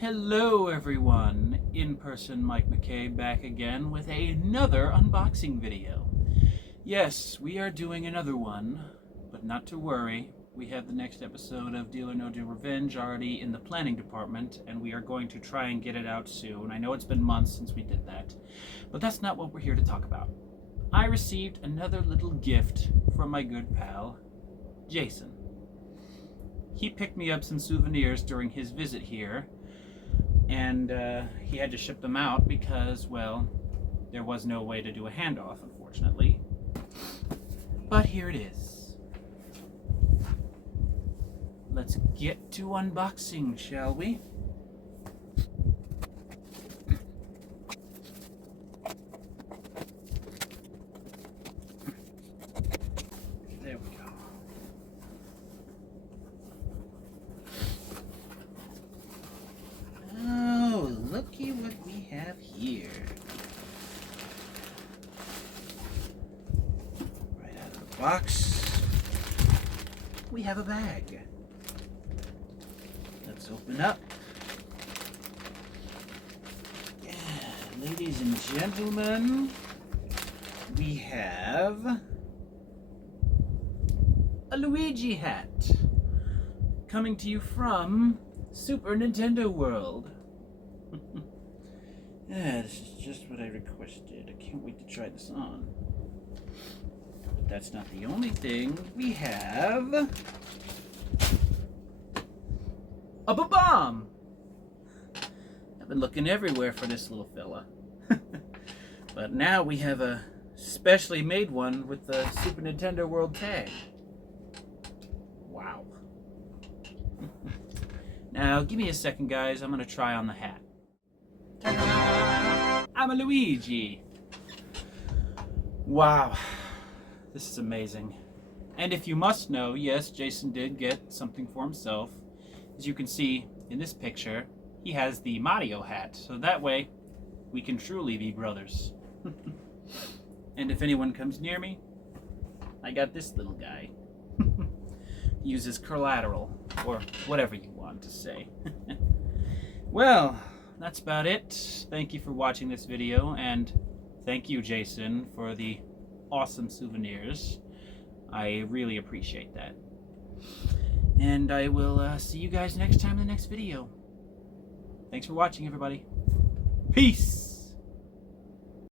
Hello everyone, in-person Mike McKay back again with another unboxing video. Yes, we are doing another one, but not to worry. We have the next episode of Deal or No Deal Revenge already in the planning department, and we are going to try and get it out soon. I know it's been months since we did that, but that's not what we're here to talk about. I received another little gift from my good pal, Jason. He picked me up some souvenirs during his visit here, and he had to ship them out because, well, there was no way to do a handoff, unfortunately. But here it is. Let's get to unboxing, shall we? There we go. Oh, looky what we have here. Right out of the box, we have a bag. Let's open up. Yeah, ladies and gentlemen, we have a Luigi hat coming to you from Super Nintendo World. Yeah, this is just what I requested. I can't wait to try this on. But that's not the only thing. We have a bomb. I've been looking everywhere for this little fella. But now we have a specially made one with the Super Nintendo World tag. Wow. Now, give me a second, guys. I'm going to try on the hat. Ta-da! I'm a Luigi. Wow. This is amazing. And if you must know, yes, Jason did get something for himself. As you can see in this picture, he has the Mario hat. So that way, we can truly be brothers. And if anyone comes near me, I got this little guy. Uses collateral, or whatever you want to say. Well, that's about it. Thank you for watching this video, and thank you, Jason, for the awesome souvenirs. I really appreciate that. And I will see you guys next time in the next video. Thanks for watching, everybody. Peace!